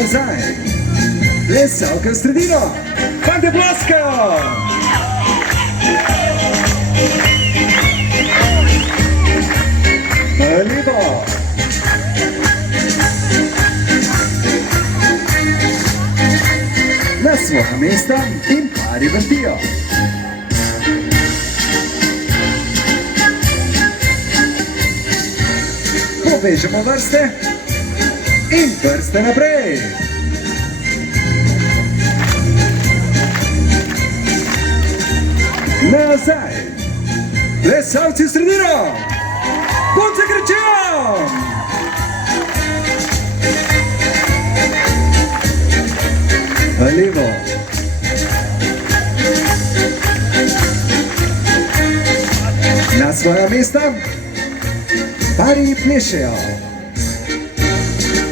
nazaj. Plesalke v sredino. Fante ploskajo. Lepo. Na svoja mesta in pari vrtijo. Povežemo vrste in vrste naprej. Nazaj. Plesalci v sredino. Punce kričijo. Levo. Na svoja mesta pari plešejo.